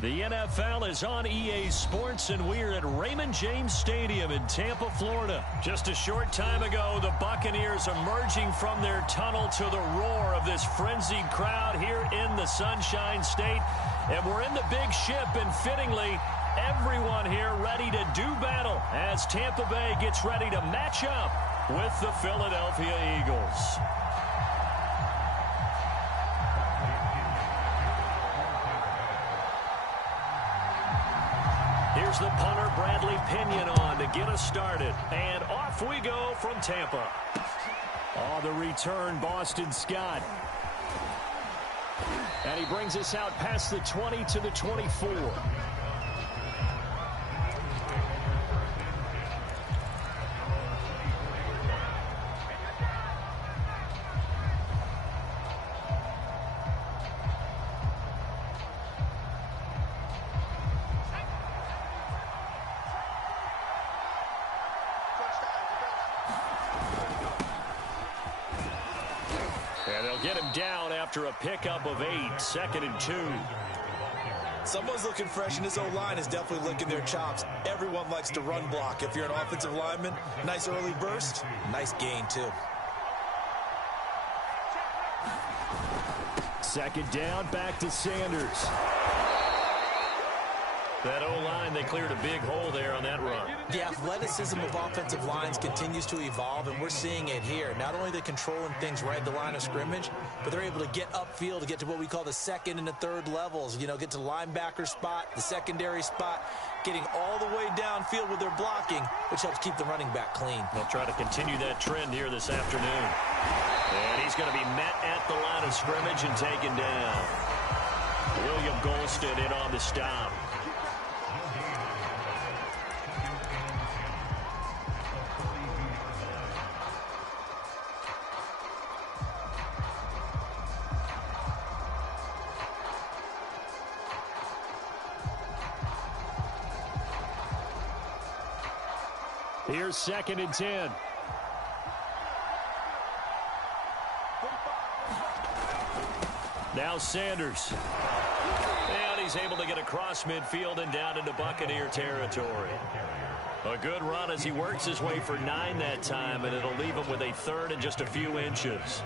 The NFL is on EA Sports, and we're at Raymond James Stadium in Tampa, Florida. Just a short time ago, the Buccaneers emerging from their tunnel to the roar of this frenzied crowd here in the Sunshine State. And we're in the big ship, and fittingly, everyone here ready to do battle as Tampa Bay gets ready to match up with the Philadelphia Eagles. Here's the punter, Bradley Pinion, on to get us started. And off we go from Tampa. On the return, Boston Scott. And he brings us out past the 20 to the 24. And they'll get him down after a pickup of 8, 2nd and 2. Someone's looking fresh, and this O-line is definitely licking their chops. Everyone likes to run block. If you're an offensive lineman, nice early burst, nice gain too. 2nd down, back to Sanders. That O-line, they cleared a big hole there on that run. The athleticism of offensive lines continues to evolve, and we're seeing it here. Not only are they controlling things right at the line of scrimmage, but they're able to get upfield to get to what we call the 2nd and the 3rd levels. You know, get to linebacker spot, the secondary spot, getting all the way downfield with their blocking, which helps keep the running back clean. They'll try to continue that trend here this afternoon. And he's going to be met at the line of scrimmage and taken down. William Golston in on the stop. Here's 2nd and 10. Now Sanders. And he's able to get across midfield and down into Buccaneer territory. A good run as he works his way for 9 that time, and it'll leave him with a 3rd and just a few inches.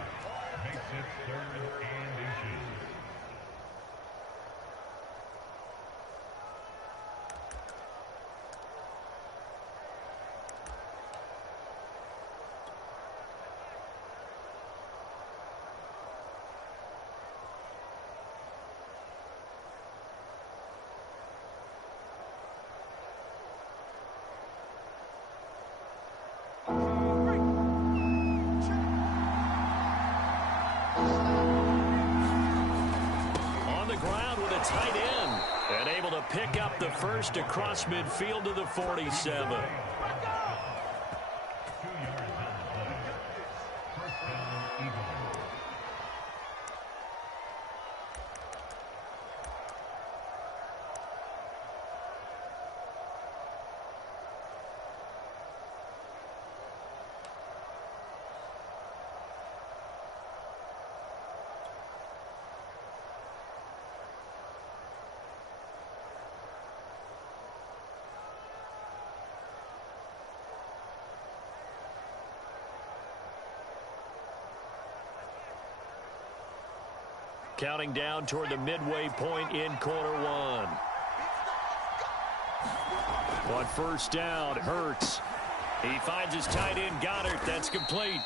Tight end, and able to pick up the first across midfield to the 47. Counting down toward the midway point in quarter 1. On 1st down, Hurts. He finds his tight end, Goddard. That's complete.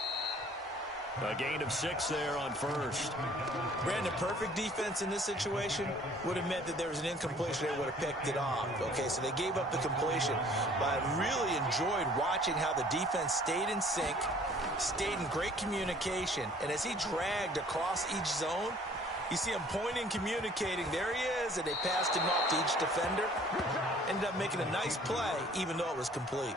A gain of 6 there on 1st. Brandon, perfect defense in this situation would have meant that there was an incompletion. They would have picked it off. Okay, so they gave up the completion. But I really enjoyed watching how the defense stayed in sync, stayed in great communication. And as he dragged across each zone, you see him pointing, communicating. There he is, and they passed him off to each defender. Ended up making a nice play, even though it was complete.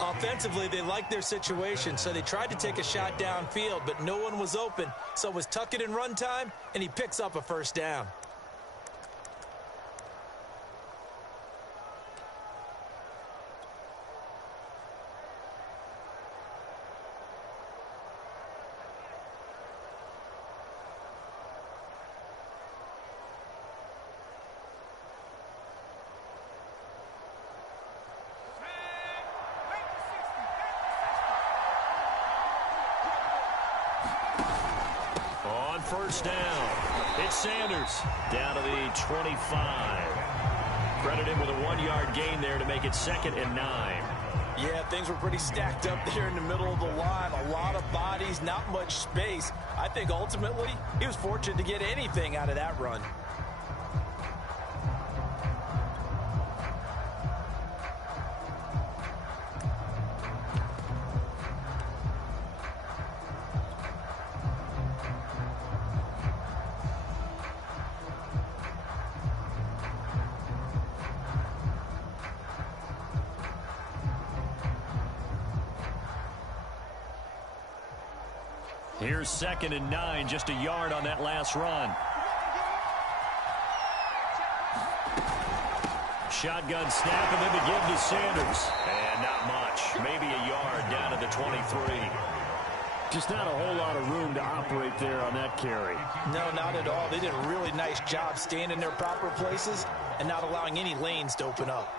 Offensively, they liked their situation, so they tried to take a shot downfield, but no one was open. So it was tuck it and run time, and he picks up a 1st down. first down. It's Sanders down to the 25. Credit him with a 1-yard gain there to make it 2nd and 9. Yeah, things were pretty stacked up there in the middle of the line. A lot of bodies, not much space. I think ultimately he was fortunate to get anything out of that run. Here's 2nd and 9, just a yard on that last run. Shotgun snap, and then to give to Sanders. And not much. Maybe a yard down to the 23. Just not a whole lot of room to operate there on that carry. No, not at all. They did a really nice job staying in their proper places and not allowing any lanes to open up.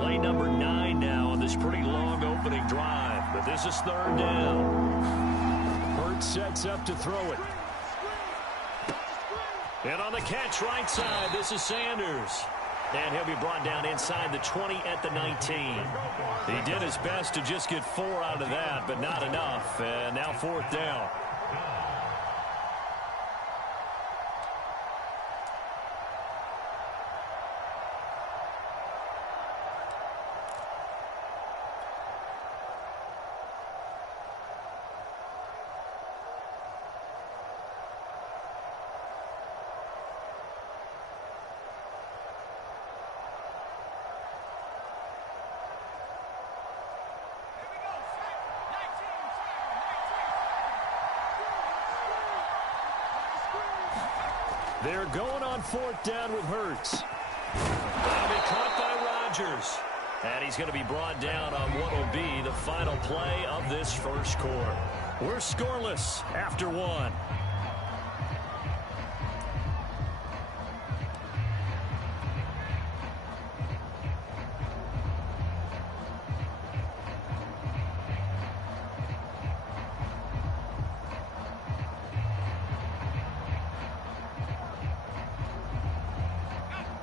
Play number 9 now on this pretty long opening drive. But this is 3rd down. Hurts sets up to throw it. And on the catch right side, this is Sanders. And he'll be brought down inside the 20 at the 19. He did his best to just get 4 out of that, but not enough. And now 4th down. They're going on 4th down with Hurts. That'll be caught by Rodgers. And he's going to be brought down on what will be the final play of this first quarter. We're scoreless after 1.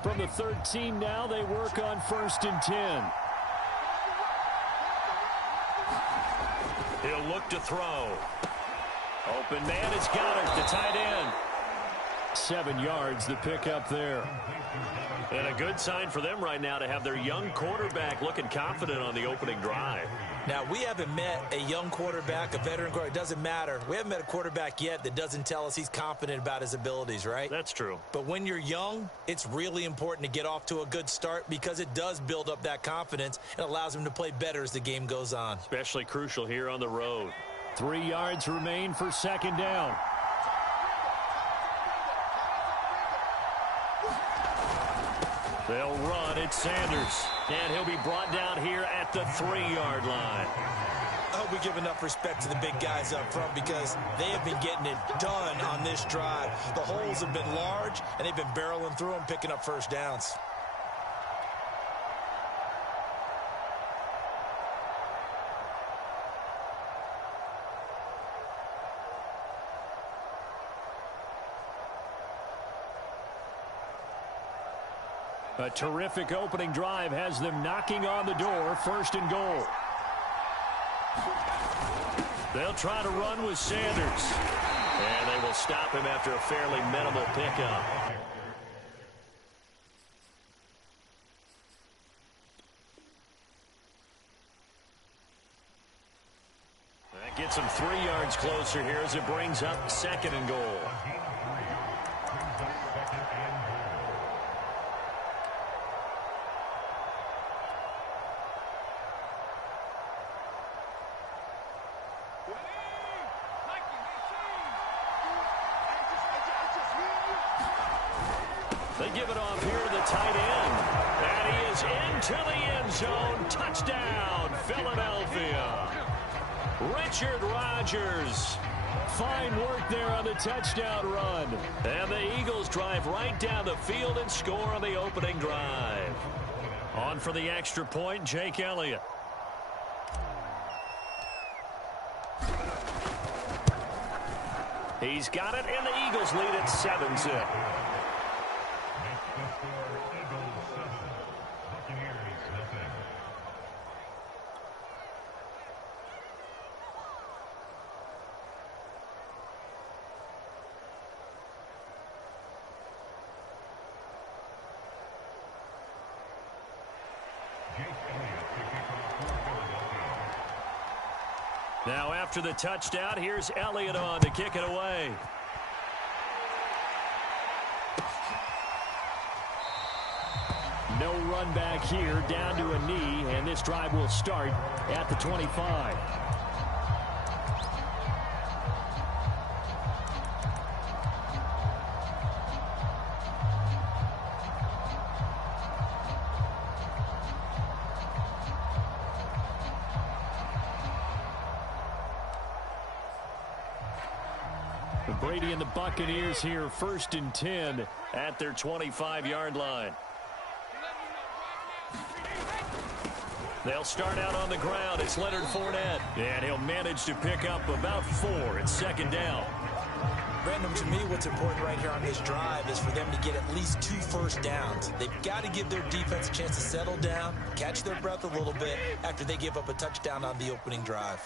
From the 13 now, they work on 1st and 10. He'll look to throw. Open man, it's Goddard, the tight end. 7 yards, the pickup there. And a good sign for them right now to have their young quarterback looking confident on the opening drive. Now, we haven't met a young quarterback, a veteran quarterback. It doesn't matter. We haven't met a quarterback yet that doesn't tell us he's confident about his abilities, right? That's true. But when you're young, it's really important to get off to a good start because it does build up that confidence and allows him to play better as the game goes on. Especially crucial here on the road. 3 yards remain for 2nd down. They'll run. It's Sanders. And he'll be brought down here at the 3-yard line. I hope we give enough respect to the big guys up front because they have been getting it done on this drive. The holes have been large, and they've been barreling through them, picking up first downs. A terrific opening drive has them knocking on the door. 1st and goal. They'll try to run with Sanders. And they will stop him after a fairly minimal pickup. That gets him 3 yards closer here as it brings up 2nd and goal. They give it off here to the tight end. And he is into the end zone. Touchdown, Philadelphia. Richard Rodgers. Fine work there on the touchdown run. And the Eagles drive right down the field and score on the opening drive. On for the extra point, Jake Elliott. He's got it, and the Eagles lead at 7-zip. Now after the touchdown, here's Elliott on to kick it away. No run back here, down to a knee, and this drive will start at the 25. Brady and the Buccaneers here, 1st and 10 at their 25-yard line. They'll start out on the ground. It's Leonard Fournette, and he'll manage to pick up about 4 at 2nd down. Brandon, to me, what's important right here on this drive is for them to get at least 2 first downs. They've got to give their defense a chance to settle down, catch their breath a little bit after they give up a touchdown on the opening drive.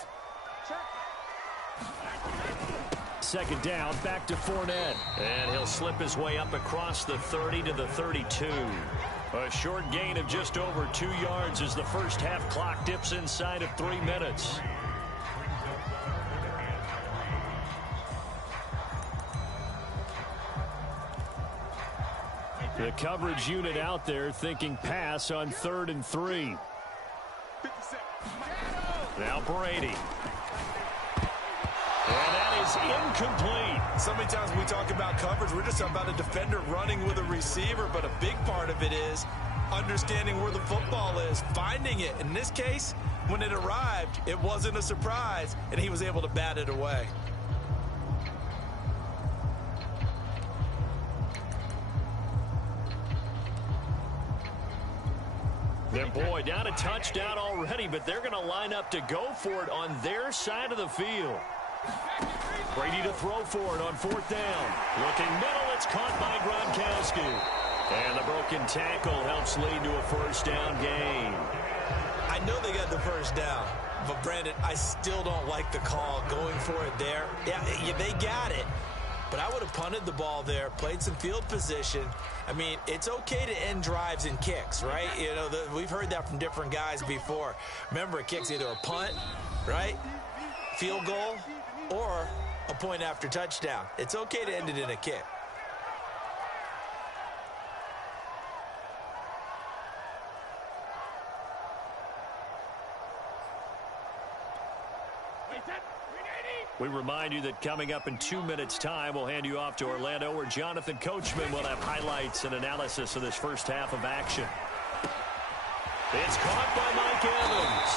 2nd down, back to Fournette. And he'll slip his way up across the 30 to the 32. A short gain of just over 2 yards as the first half clock dips inside of 3 minutes. The coverage unit out there thinking pass on 3rd and 3. Now Brady. And that is incomplete. So many times when we talk about coverage, we're just talking about a defender running with a receiver, but a big part of it is understanding where the football is, finding it. In this case, when it arrived, it wasn't a surprise, and he was able to bat it away. And boy, down a touchdown already, but they're going to line up to go for it on their side of the field. Brady to throw for it on 4th down. Looking middle, it's caught by Gronkowski. And the broken tackle helps lead to a 1st down gain. I know they got the 1st down, but Brandon, I still don't like the call going for it there. Yeah, they got it, but I would have punted the ball there, played some field position. I mean, it's okay to end drives and kicks, right? You know, we've heard that from different guys before. Remember, a kick's either a punt, right, field goal, or a point after touchdown. It's okay to end it in a kick. We remind you that coming up in 2 minutes' time, we'll hand you off to Orlando, where Jonathan Coachman will have highlights and analysis of this first half of action. It's caught by Mike Evans.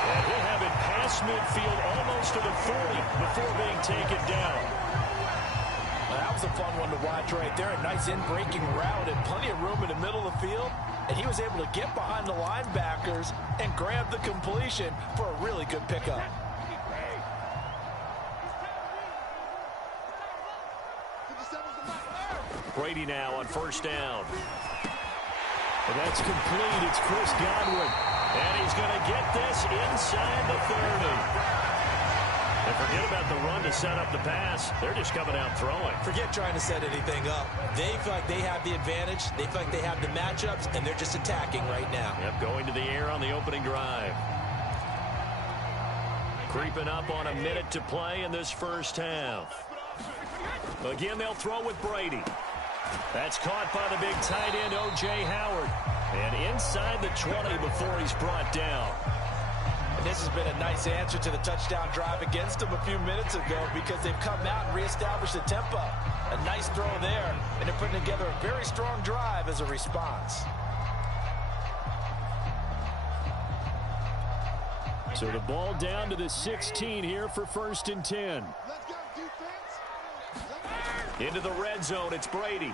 And he'll have it past midfield almost to the 40 before being taken down. Well, that was a fun one to watch right there. A nice in-breaking route and plenty of room in the middle of the field. And he was able to get behind the linebackers and grab the completion for a really good pickup. Brady now on 1st down. And that's complete. It's Chris Godwin. And he's going to get this inside the 30. And forget about the run to set up the pass. They're just coming out throwing. Forget trying to set anything up. They feel like they have the advantage. They feel like they have the matchups, and they're just attacking right now. Yep, going to the air on the opening drive. Creeping up on a minute to play in this first half. Again, they'll throw with Brady. That's caught by the big tight end, O.J. Howard. And inside the 20 before he's brought down. And this has been a nice answer to the touchdown drive against them a few minutes ago because they've come out and reestablished the tempo. A nice throw there, and they're putting together a very strong drive as a response. So the ball down to the 16 here for 1st and 10. Into the red zone, it's Brady.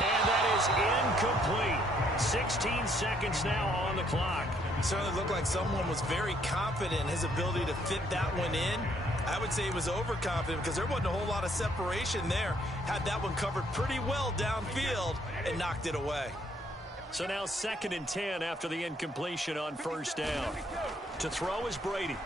And that is incomplete. 16 seconds now on the clock. It certainly looked like someone was very confident in his ability to fit that one in. I would say he was overconfident because there wasn't a whole lot of separation there. Had that one covered pretty well downfield and knocked it away. So now 2nd and 10 after the incompletion on 1st down. To throw is Brady.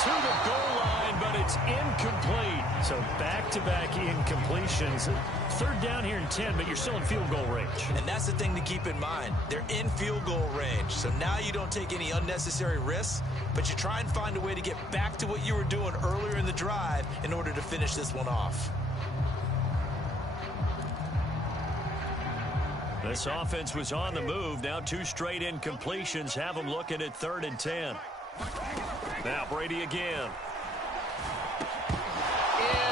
To the goal line, but it's incomplete. So back-to-back incompletions. 3rd down here and 10, but you're still in field goal range. And that's the thing to keep in mind. They're in field goal range. So now you don't take any unnecessary risks, but you try and find a way to get back to what you were doing earlier in the drive in order to finish this one off. This offense was on the move. Now 2 straight incompletions have them looking at 3rd and 10. Now Brady again.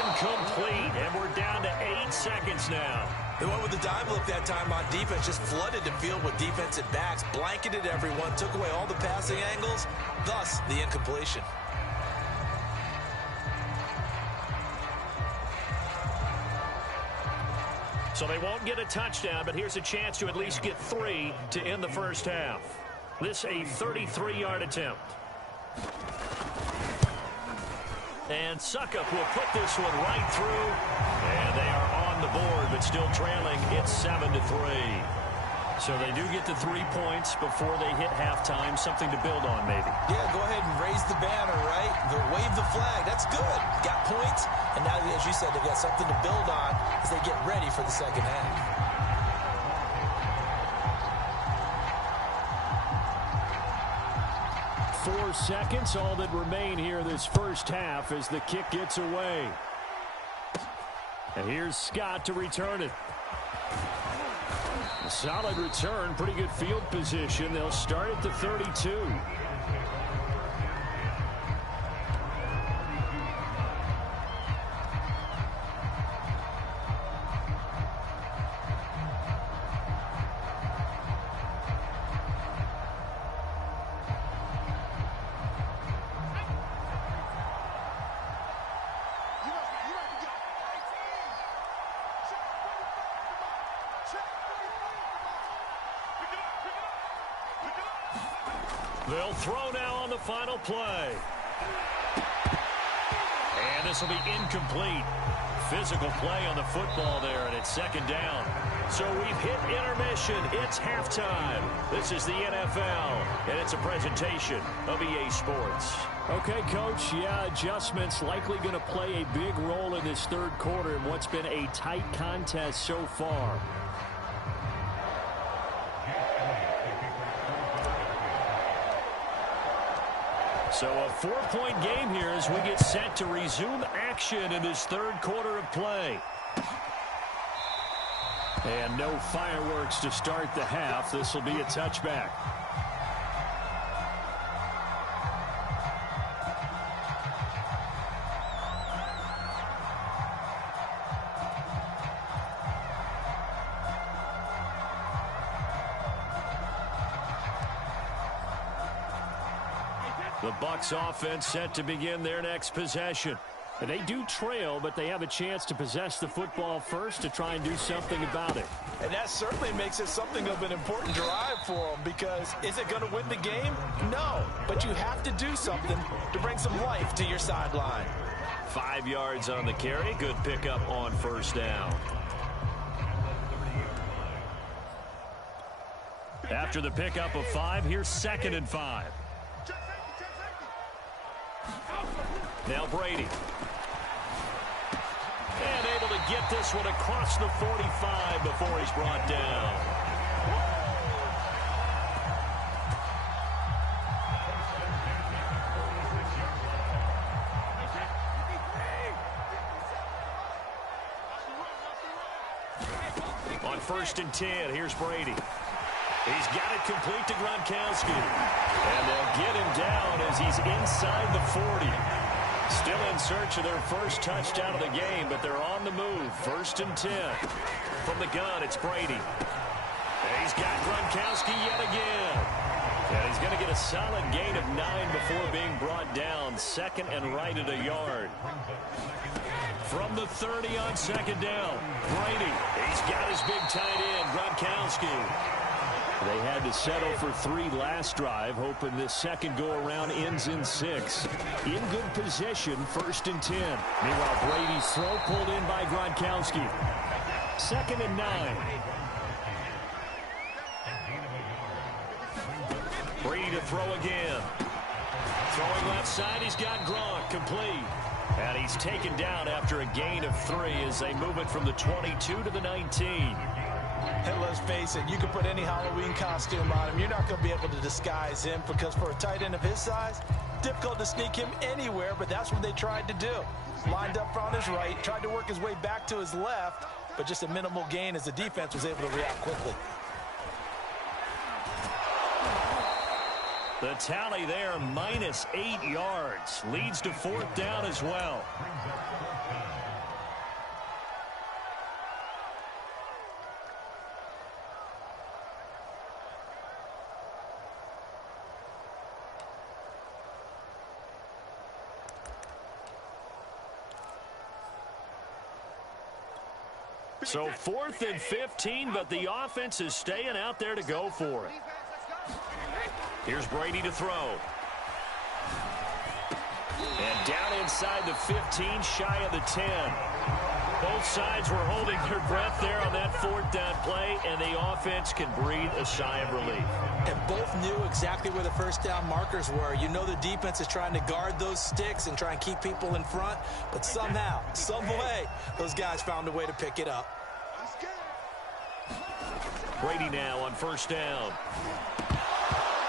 Incomplete, and we're down to 8 seconds now. They went with the dive look that time on defense, just flooded the field with defensive backs, blanketed everyone, took away all the passing angles, thus the incompletion. So they won't get a touchdown, but here's a chance to at least get 3 to end the 1st half. This a 33-yard attempt. And Suckup will put this one right through. And they are on the board, but still trailing. It's 7-3. So they do get the 3 points before they hit halftime. Something to build on, maybe. Yeah, go ahead and raise the banner, right? Wave the flag. That's good. Got points. And now, as you said, they've got something to build on as they get ready for the 2nd half. Four seconds, all that remain here this 1st half as the kick gets away. And here's Scott to return it. A solid return, pretty good field position. They'll start at the 32. They'll throw now on the final play. And this will be incomplete. Physical play on the football there, and it's 2nd down. So we've hit intermission. It's halftime. This is the NFL, and it's a presentation of EA Sports. Okay, Coach, yeah, adjustments likely going to play a big role in this 3rd quarter in what's been a tight contest so far. So a 4-point game here as we get set to resume action in this 3rd quarter of play. And no fireworks to start the half. This will be a touchback. The Bucs offense set to begin their next possession. And they do trail, but they have a chance to possess the football first to try and do something about it. And that certainly makes it something of an important drive for them, because is it going to win the game? No, but you have to do something to bring some life to your sideline. 5 yards on the carry. Good pickup on 1st down. After the pickup of 5, here's 2nd and 5. Now Brady. And able to get this one across the 45 before he's brought down. On 1st and 10, here's Brady. He's got it complete to Gronkowski. And they'll get him down as he's inside the 40. Still in search of their first touchdown of the game, but they're on the move. 1st and 10. From the gun, it's Brady. And he's got Gronkowski yet again. And he's going to get a solid gain of 9 before being brought down. 2nd and right at a yard. From the 30 on 2nd down, Brady. He's got his big tight end, Gronkowski. They had to settle for 3 last drive, hoping this second go-around ends in 6. In good position, 1st and 10. Meanwhile, Brady's throw pulled in by Gronkowski. 2nd and 9. Brady to throw again. Throwing left side, he's got Gronk, complete. And he's taken down after a gain of 3 as they move it from the 22 to the 19. And let's face it, you can put any Halloween costume on him. You're not going to be able to disguise him because for a tight end of his size, difficult to sneak him anywhere, but that's what they tried to do. Lined up on his right, tried to work his way back to his left, but just a minimal gain as the defense was able to react quickly. The tally there, -8 yards. Leads to 4th down as well. So 4th and 15, but the offense is staying out there to go for it. Here's Brady to throw. And down inside the 15, shy of the 10. Both sides were holding their breath there on that 4th down play, and the offense can breathe a sigh of relief. And both knew exactly where the 1st down markers were. You know the defense is trying to guard those sticks and try and keep people in front, but somehow, some way, those guys found a way to pick it up. Brady now on 1st down.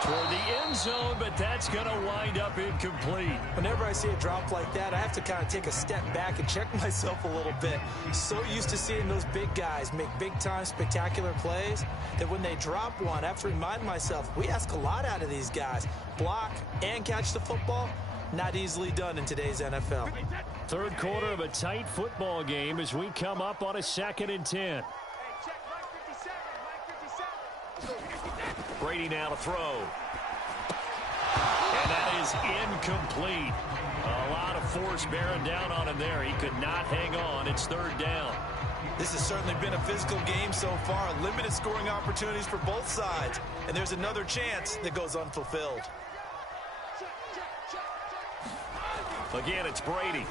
Toward the end zone, but that's going to wind up incomplete. Whenever I see a drop like that, I have to kind of take a step back and check myself a little bit. So used to seeing those big guys make big-time spectacular plays that when they drop one, I have to remind myself, we ask a lot out of these guys. Block and catch the football, not easily done in today's NFL. 3rd quarter of a tight football game as we come up on a 2nd and 10. Brady now to throw. And that is incomplete. A lot of force bearing down on him there. He could not hang on. It's 3rd down. This has certainly been a physical game so far. Limited scoring opportunities for both sides. And there's another chance that goes unfulfilled. Again, it's Brady.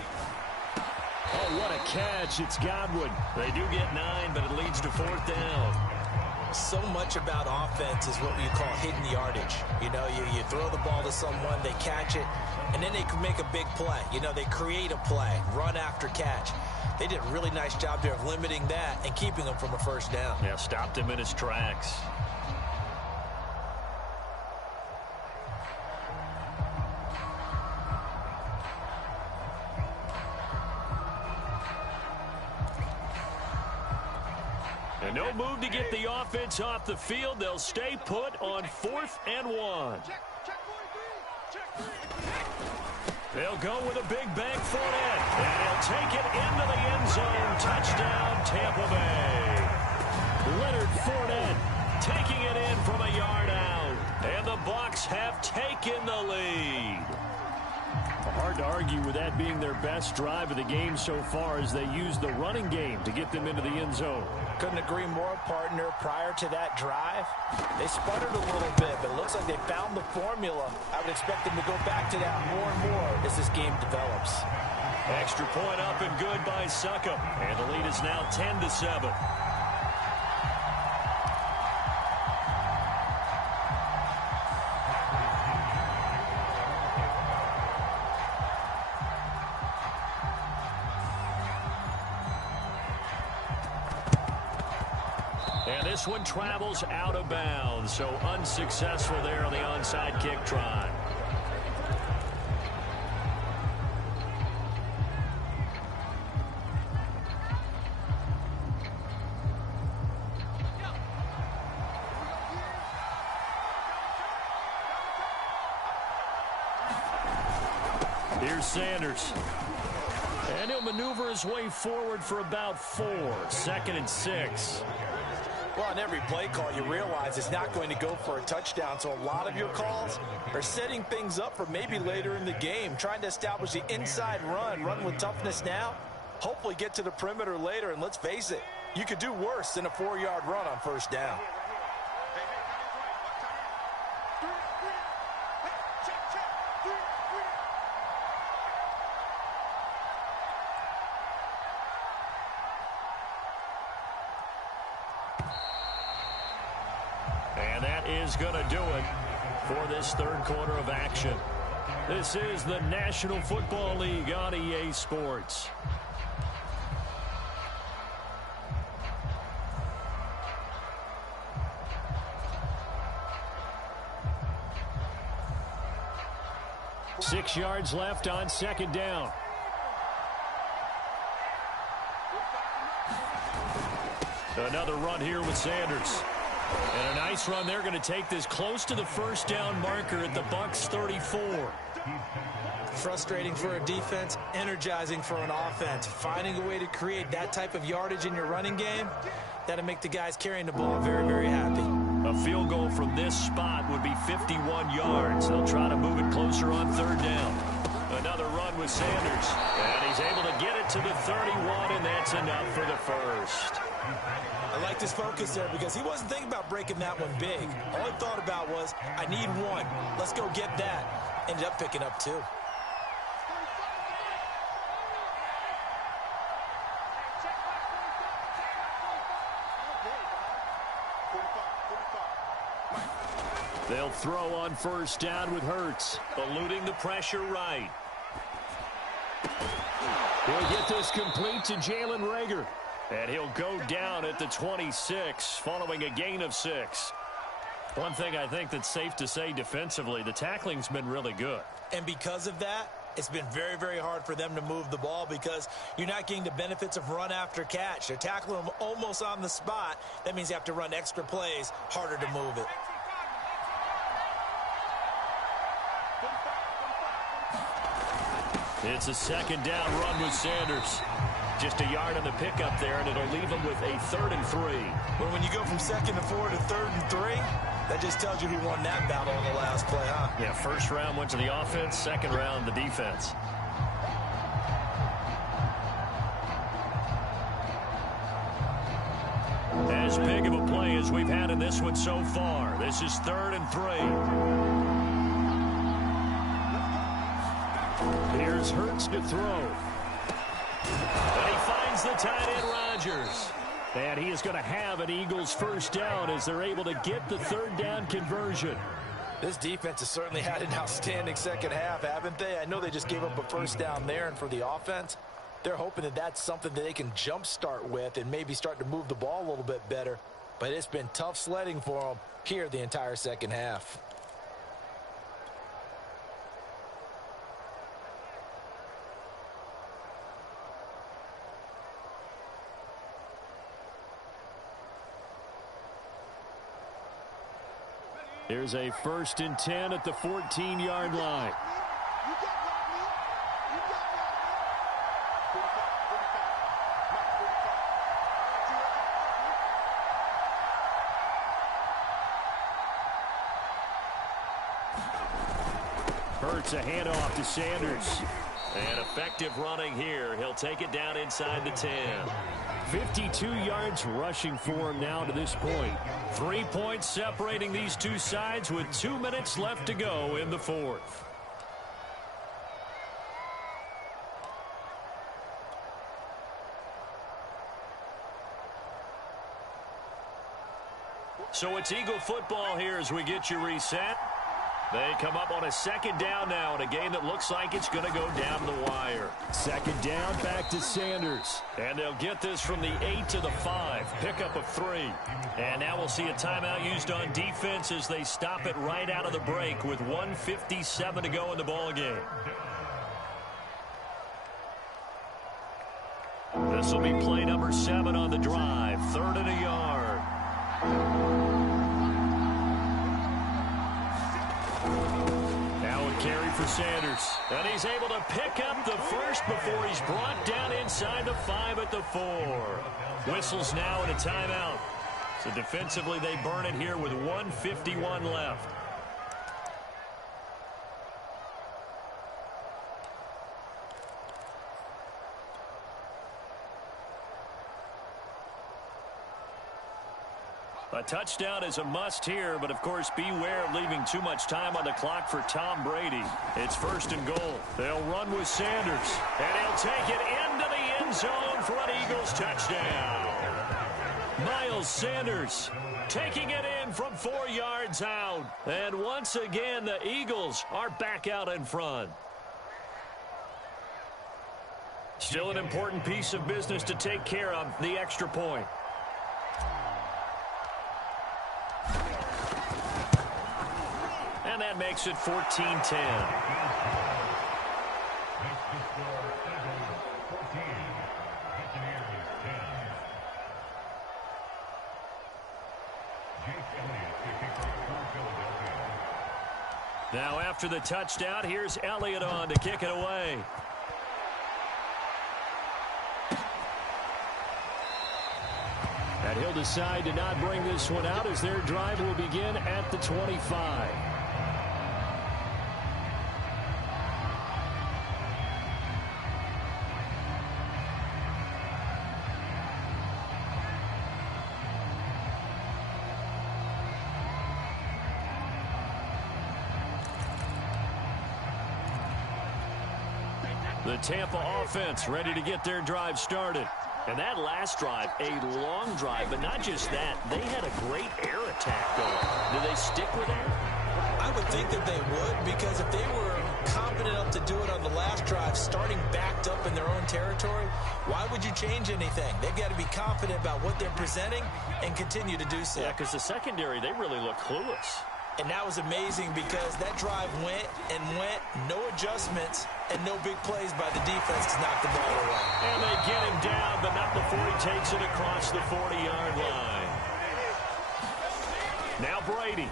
Oh, what a catch. It's Godwin. They do get 9, but it leads to 4th down. So much about offense is what you call hidden yardage. You know, you throw the ball to someone, they catch it, and then they can make a big play. You know, they create a play, run after catch. They did a really nice job there of limiting that and keeping him from a 1st down. Yeah, stopped him in his tracks. And no move to get the offense off the field. They'll stay put on 4th and 1. They'll go with a big bang Fournette. And he'll take it into the end zone. Touchdown, Tampa Bay. Leonard Fournette taking it in from a yard out. And the Bucs have taken the lead. Hard to argue with that being their best drive of the game so far as they use the running game to get them into the end zone. Couldn't agree more, partner. Prior to that drive, they sputtered a little bit, but it looks like they found the formula. I would expect them to go back to that more and more as this game develops. Extra point up and good by Succop. And the lead is now 10-7. And this one travels out of bounds, so unsuccessful there on the onside kick try. Here's Sanders. And he'll maneuver his way forward for about 4. 2nd and 6. Well, on every play call, you realize it's not going to go for a touchdown, so a lot of your calls are setting things up for maybe later in the game, trying to establish the inside run with toughness now, hopefully get to the perimeter later, and let's face it, you could do worse than a 4-yard run on first down. And that is going to do it for this third quarter of action. This is the National Football League on EA Sports. Six yards left on second down. Another run here with Sanders. And a nice run. They're going to take this close to the first down marker at the Bucs 34. Frustrating for a defense, energizing for an offense. Finding a way to create that type of yardage in your running game, that'll make the guys carrying the ball very, very happy. A field goal from this spot would be 51 yards. They'll try to move it closer on third down. Another run with Sanders. And he's able to get it to the 31, and that's enough for the first. I like his focus there because he wasn't thinking about breaking that one big. All he thought about was, I need one. Let's go get that. Ended up picking up 2. They'll throw on first down with Hurts, eluding the pressure right. He'll get this complete to Jalen Reagor. And he'll go down at the 26 following a gain of 6. One thing I think that's safe to say defensively, the tackling's been really good. And because of that, it's been very, very hard for them to move the ball because you're not getting the benefits of run after catch. They're tackling them almost on the spot. That means you have to run extra plays, harder to move it. It's a second down run with Sanders. Just a yard on the pickup there, and it'll leave him with a 3rd and 3. But when you go from 2nd and 4 to 3rd and 3, that just tells you who won that battle on the last play, huh? Yeah, first round went to the offense, second round the defense. As big of a play as we've had in this one so far. This is 3rd and 3. Here's Hurts to throw. And he finds the tight end, Rodgers. And he is going to have an Eagles first down as they're able to get the 3rd down conversion. This defense has certainly had an outstanding second half, haven't they? I know they just gave up a first down there, and for the offense, they're hoping that that's something that they can jumpstart with and maybe start to move the ball a little bit better. But it's been tough sledding for them here the entire second half. Here's a 1st and 10 at the 14-yard line. Hurts a handoff to Sanders. And effective running here. He'll take it down inside the 10. 52 yards rushing for him now to this point. 3 points separating these two sides with 2 minutes left to go in the 4th. So it's Eagle football here as we get you reset. They come up on a second down now in a game that looks like it's going to go down the wire. Second down, back to Sanders. And they'll get this from the 8 to the 5. Pickup of 3. And now we'll see a timeout used on defense as they stop it right out of the break with 1:57 to go in the ball game. This will be play number 7 on the drive. 3rd and a yard. Now a carry for Sanders. And he's able to pick up the first before he's brought down inside the 5 at the 4. Whistles now and a timeout. So defensively, they burn it here with 1:51 left. A touchdown is a must here, but of course beware of leaving too much time on the clock for Tom Brady. It's 1st and goal. They'll run with Sanders, and he'll take it into the end zone for an Eagles touchdown. Miles Sanders taking it in from 4 yards out. And once again, the Eagles are back out in front. Still an important piece of business to take care of, the extra point. And that makes it 14-10. Now after the touchdown, here's Elliott on to kick it away. And he'll decide to not bring this one out as their drive will begin at the 25. The Tampa offense ready to get their drive started. And that last drive, a long drive, but not just that. They had a great air attack going. Do they stick with that? I would think that they would, because if they were confident enough to do it on the last drive, starting backed up in their own territory, why would you change anything? They've got to be confident about what they're presenting and continue to do so. Yeah, because the secondary, they really look clueless. And that was amazing because that drive went and went, no adjustments, and no big plays by the defense to knock the ball away. And they get him down, but not before he takes it across the 40-yard line. Now Brady.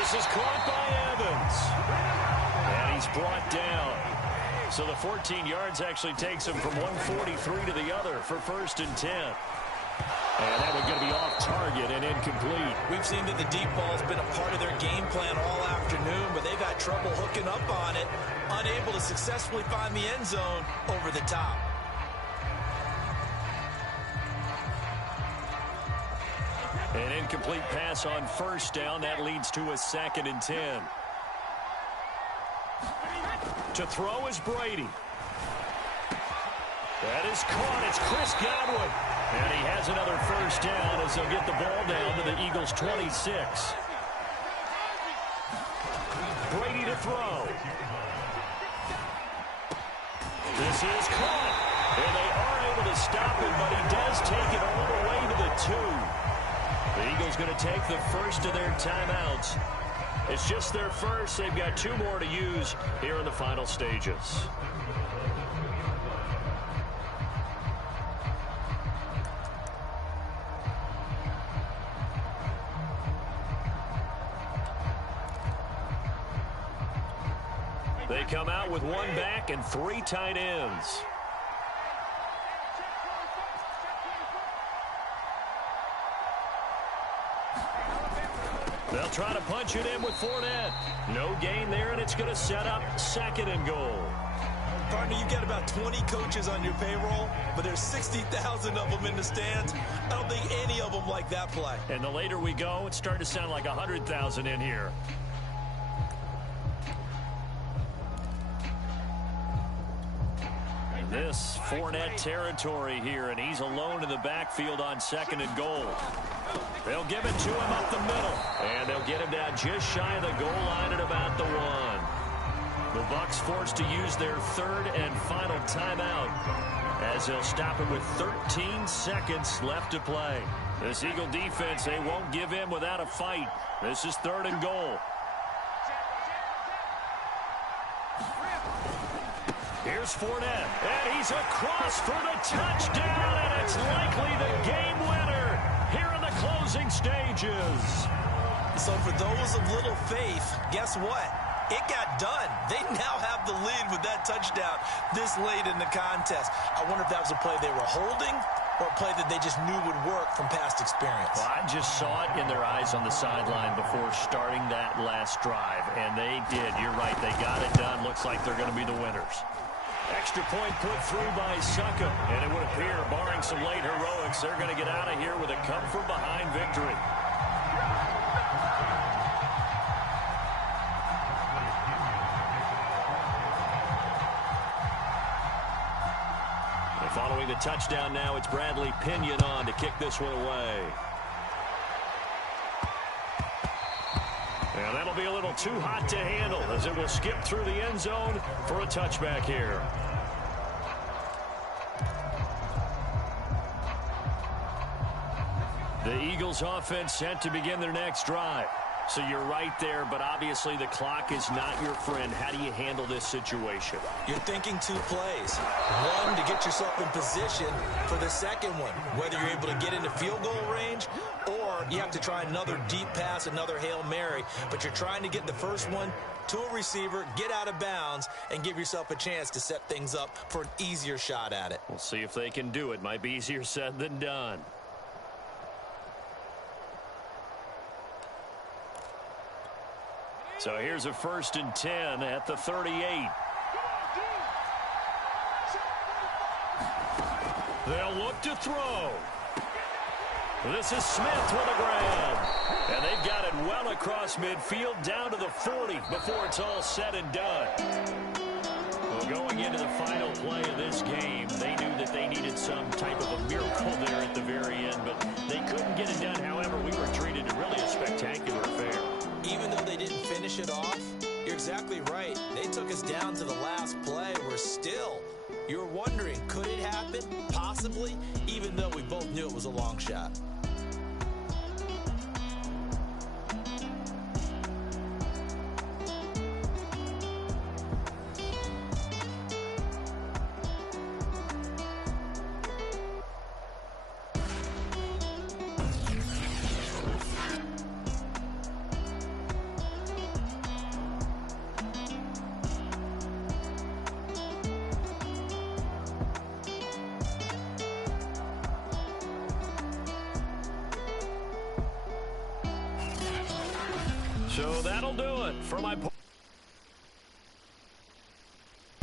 This is caught by Evans. And he's brought down. So the 14 yards actually takes him from 143 to the other for 1st and 10. And that one's going to be off target and incomplete. We've seen that the deep ball's been a part of their game plan all afternoon, but they've had trouble hooking up on it, unable to successfully find the end zone over the top. An incomplete pass on 1st down. That leads to a 2nd and 10. To throw is Brady. That is caught. It's Chris Godwin. And he has another 1st down as they'll get the ball down to the Eagles' 26. Brady to throw. This is caught. And they are able to stop him, but he does take it all the way to the 2. The Eagles going to take the first of their timeouts. It's just their first. They've got 2 more to use here in the final stages. They come out with 1 back and 3 tight ends. They'll try to punch it in with Fournette. No gain there, and it's going to set up 2nd and goal. Partner, you've got about 20 coaches on your payroll, but there's 60,000 of them in the stands. I don't think any of them like that play. And the later we go, it's starting to sound like 100,000 in here. This Fournette territory here, and he's alone in the backfield on 2nd and goal. They'll give it to him up the middle, and they'll get him down just shy of the goal line at about the 1. The Bucs forced to use their 3rd and final timeout as they'll stop it with 13 seconds left to play. This Eagle defense, they won't give in without a fight. This is 3rd and goal. Here's Fournette, and he's across for the touchdown, and it's likely the game winner here in the closing stages. So for those of little faith, guess what? It got done. They now have the lead with that touchdown this late in the contest. I wonder if that was a play they were holding or a play that they just knew would work from past experience. Well, I just saw it in their eyes on the sideline before starting that last drive, and they did. You're right. They got it done. Looks like they're going to be the winners. Extra point put through by ShokN's, and it would appear, barring some late heroics, they're going to get out of here with a come-from-behind victory. And following the touchdown now, it's Bradley Pinion on to kick this one away. And that'll be a little too hot to handle as it will skip through the end zone for a touchback here. The Eagles offense set to begin their next drive. So you're right there, but obviously the clock is not your friend. How do you handle this situation? You're thinking two plays. One, to get yourself in position for the second one, whether you're able to get into field goal range or you have to try another deep pass, another Hail Mary. But you're trying to get the first one to a receiver, get out of bounds, and give yourself a chance to set things up for an easier shot at it. We'll see if they can do it. Might be easier said than done. So here's a 1st and 10 at the 38. They'll look to throw. This is Smith with a grab. And they've got it well across midfield down to the 40 before it's all said and done. Well, going into the final play of this game, they knew that they needed some type of a miracle there at the very end, but they couldn't get it done. However, we were treated to really a spectacular affair. Even though they didn't finish it off, you're exactly right. They took us down to the last play. We're still, you're wondering, could it happen? Possibly, even though we both knew it was a long shot. So that'll do it for my